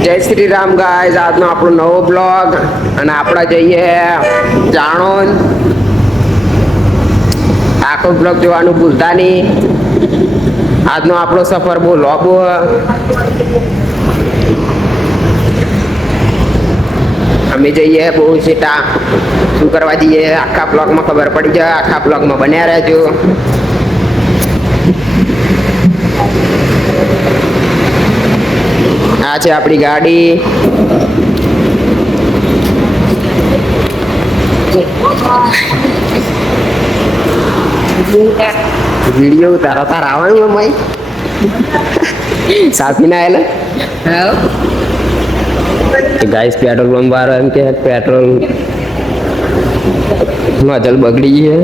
જય શ્રી રામ ગાઈઝ આજનો આપણો નવો બ્લોગ અને આપણે જઈએ જાણો આખો બ્લોગ જોવાનું ભૂલતા નહીં. આજનો આપણો સફર બહુ લોબો અમે જઈએ બહુ સીટા શું કરવા જઈએ? આખા બ્લોગમાં ખબર પડી જાય. આખા બ્લોગમાં બન્યા રહેજો. આ છે આપણી ગાડી. વીડિયો તારા તાર આવવાનું ભાઈ? સાપી ના આવેલા ગાઈસ પેટ્રોલ પંપ વાળો એમ કે પેટ્રોલ નોઝલ બગડી છે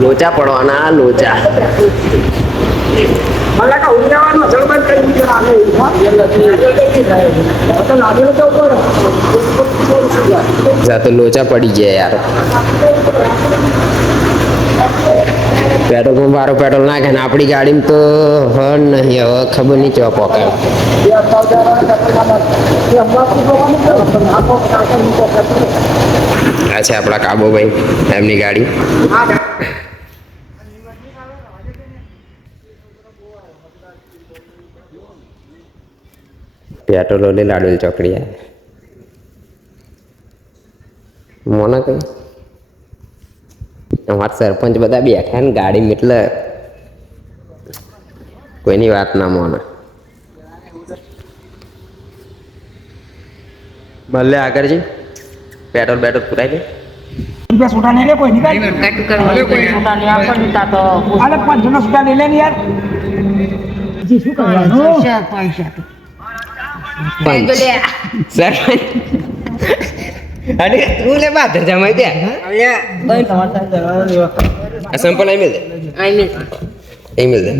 લોચા પડવાના, લોચા. લોચા પડી ગયા યાર. પેટ્રોલ પંપ વાળો પેટ્રોલ નાખે ને આપણી ગાડીમાં તો હળ નહીં, હવે ખબર નહીં કેવા પોકે. અચ્છા આપણા કાબુભાઈ, એમની ગાડી. પેટ્રોલ લાડુલ ચોકડીયા મોના કઈ? અમારા સરપંચ બધા બેઠા ને ગાડી એટલે કોઈની વાત ના મોને. ભલે આગળ છે પેટ્રોલ બેટ્રોલ પુરાઈ દે. રૂપિયા છૂટા નહીં લે કોઈ નહીં પાંચસો ના છૂટા નહીં લે ને યાર. શું કરવાનું પૈસા પાંચ સરપંચ અને તું લે બાદ જમાઈ દે આ સંપલ આઈ મિલ આઈ મિલ આઈ મિલ દે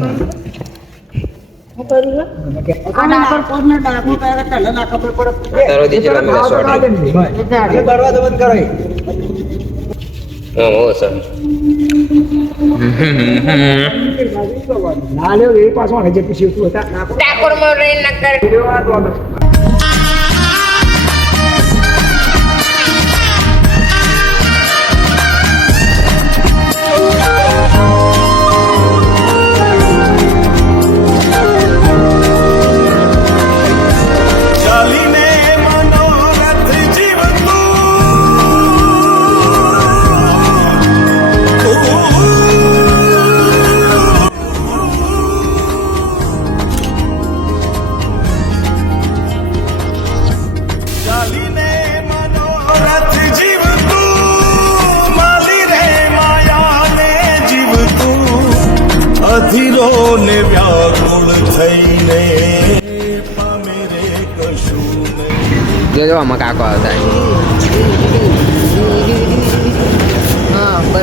તારો દીકરો મિલે સો ઓ સર ના લે એ પાછો હજે પૂછ્યું તું હતા ડાકોરમાં રહીને નકર જો જો આમાં કાકો આવતા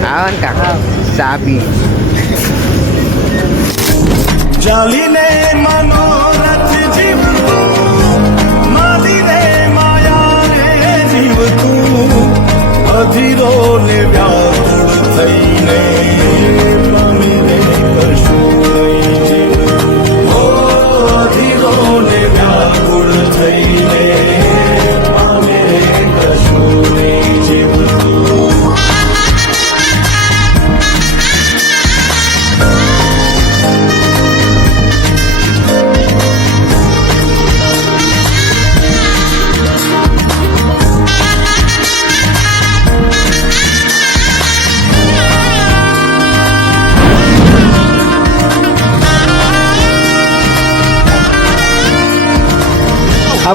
આવો ને કાકો સાપી ચાલીને મનોરથ જીવતો જીવતું અધીરો ને વ્યાકુળ થઈને પામીને કરશો જીવ અધીરો થઈને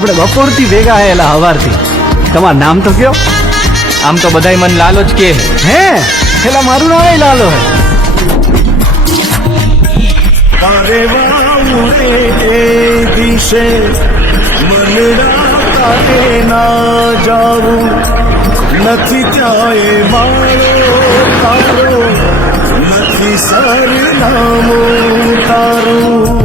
આપણે બપોરથી ભેગા થયેલા હવારથી. તમારું નામ તો કયો? આમ તો બધાય મન લાલો જ કે હે? પેલા મારું નામ લાલો હે. અરે વાઉરે એ દિશે મનડા રાતે ના જાવું. નથી ત્યાં મારો તારો. નથી સરનામું તારું.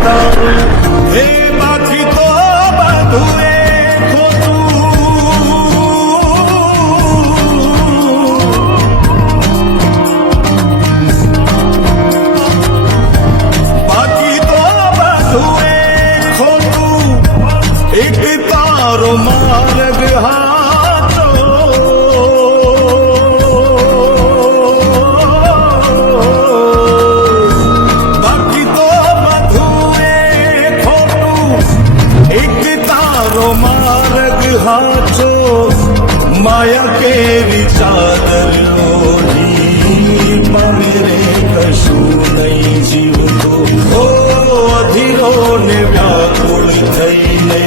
સરનામું માર્ગ હાચો માયા કેવી ચાદર લોહી પામે રે, કશું નહીં જીવતો. ઓ અધીરો ને વ્યાકુળ થઈને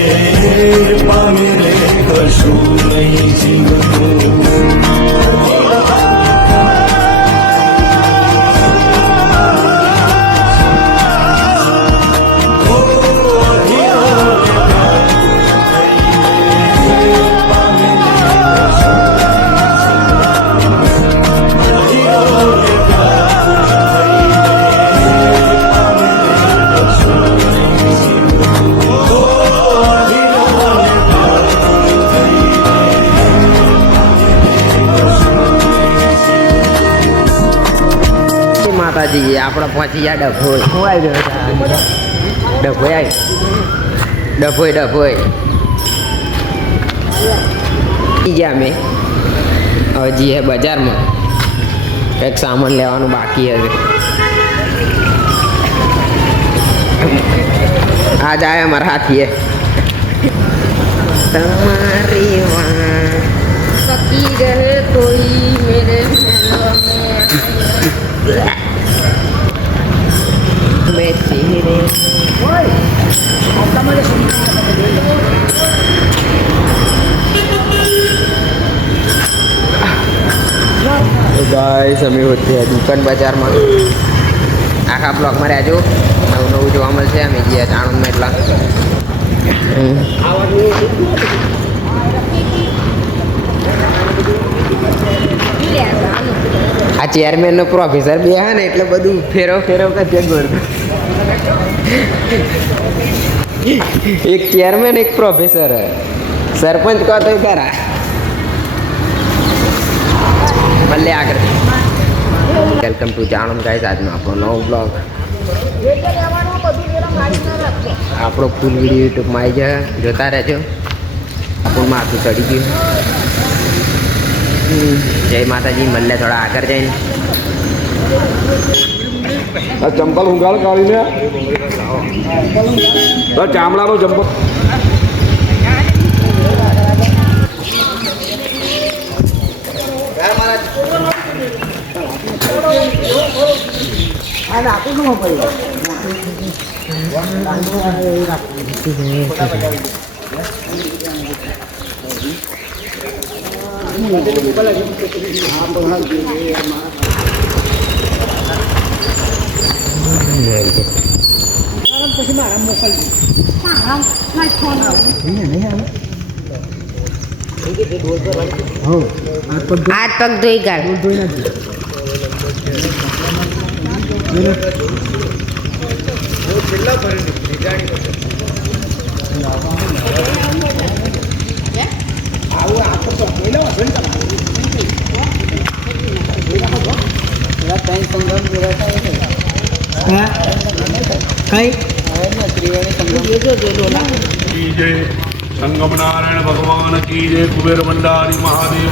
પામે રે, કશું નહીં જીવતો. માતાજી આપણો પહોંચી ગયા ડભોઈ. હું આવી ગયો ડભોઈ આવી ડભોઈ ડભોઈ. ગયા મેં હજી હે બજારમાં. કંઈક સામાન લેવાનું બાકી હશે આ જાય અમારા હાથી હાથીએ. તમારી સકી ગયે કોઈ મેરે મેલો મેં ગાઈસ અમે વચ્ચે દુકાન બજારમાં. આખા બ્લોકમાં રહેજો. નવું નવું જોવા મળશે. અમે ગયા આણંદમાં એટલા. આ ચેરમેન નો પ્રોફેસર બે હા ને એટલે બધું ફેરવ ફેરવ કે ગોળ એક ચેરમેન એક પ્રોફેસર સરપંચ કહો તો ખરા ભલે આગળ. વેલકમ ટુ જાણો ગાઈસ આજનો આપણો નવો બ્લોગ આપણો ફૂલ વીડિયો યુટ્યુબમાં આવી જાય જોતા રહેજો. આપણું માથું ચડી ગયું. જય માતાજી. મળે થોડા આગળ જઈને. ચંપલ ઊંઘાડ કાઢીને આ ચામડાનો ચંપલ Parang po si Maram mo kayo. Maram, nice one raw. Ayan, ayan. Oh, at pag at pag doy gar. Doy na. वो जिला भर निजाड़ी आओ आप तो पहले वज़न का मेरा टाइम संगम मेरा टाइम કી જય સંગમ નારાયણ ભગવાન કી જય કુબેર ભંડારી મહાદેવ.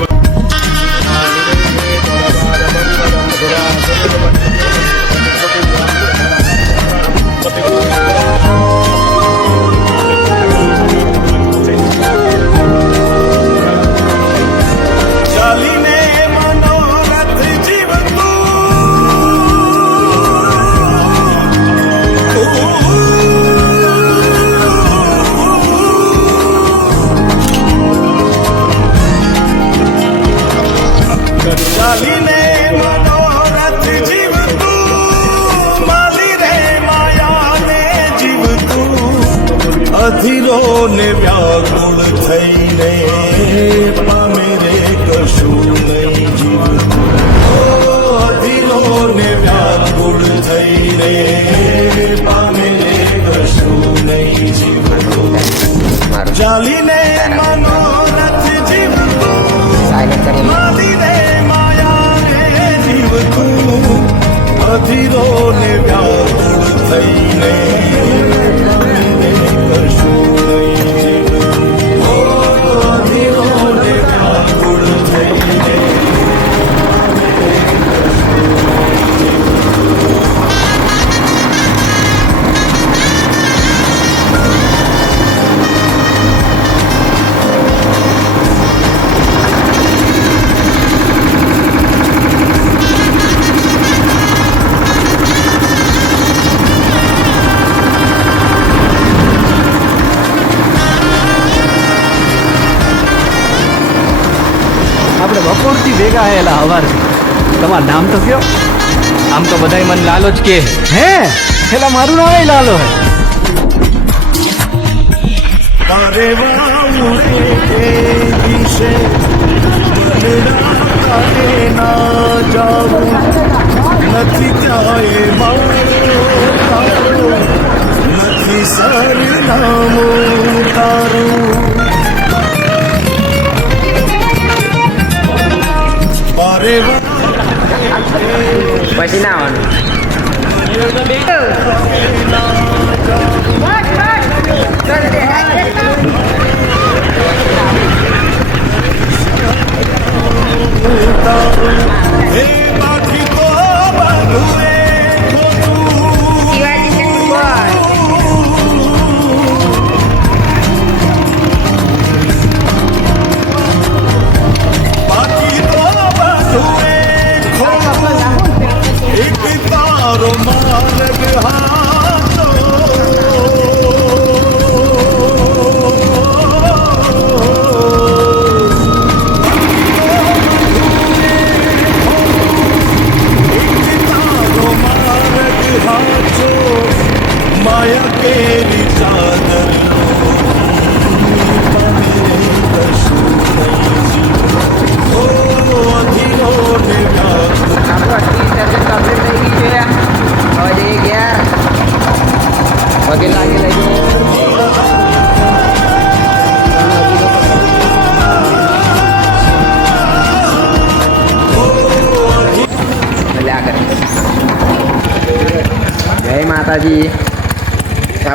ચાલીને કરેલું ભેગા હે એલા હવારથી તમારું નામ તો કયો? આમ તો બધાય મને લાલો જ કે હે? એલા મારું નામ ય લાલો હે. અરે વાવું એ દિશે કાઢે ના જાવું. નથી ક્યાંય મારો તારો નથી સરનામું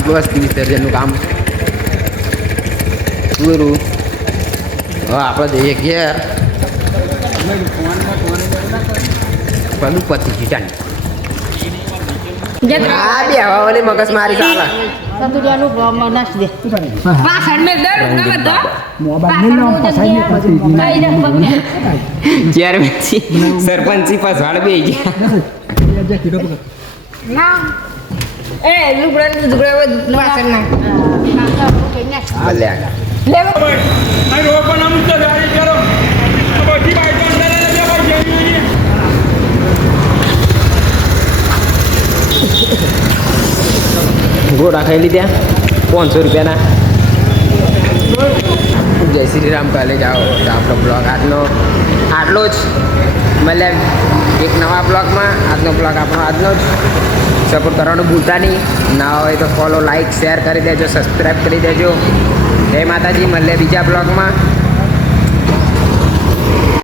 આપણું અસ્તી વિસર્જનનું કામ પૂરું હવે આપણે જઈએ ઘેર બધું પતી ગયું ચાલ આ બે હવા વાળી મગજ મારી ચાલે સતુરિયાનું ભાવમાં નાખી દે પાછળ મેં દર ના બધા મોબાઈલ નહીં લેવાનો પાછા ચેરમેનથી સરપંચથી પાસ વાળ બે ગયા એ લુગડા લુગડા પાછળ ના. ભલે આગળ લેવો. ગોળા ખાઈ ત્યાં પાંચસો રૂપિયાના. જય શ્રી રામ કાલે જાઓ તો આપણો બ્લોગ આજનો. આટલો જ. મળ્યા એક નવા બ્લોગમાં આજનો બ્લોગ આપણો આજનો જ. સપોર્ટ કરવાનું ભૂલતા નહીં. ના હોય તો ફોલો લાઈક શેર કરી દેજો સબસ્ક્રાઈબ કરી દેજો. જય માતાજી, મળીએ બીજા બ્લોગમાં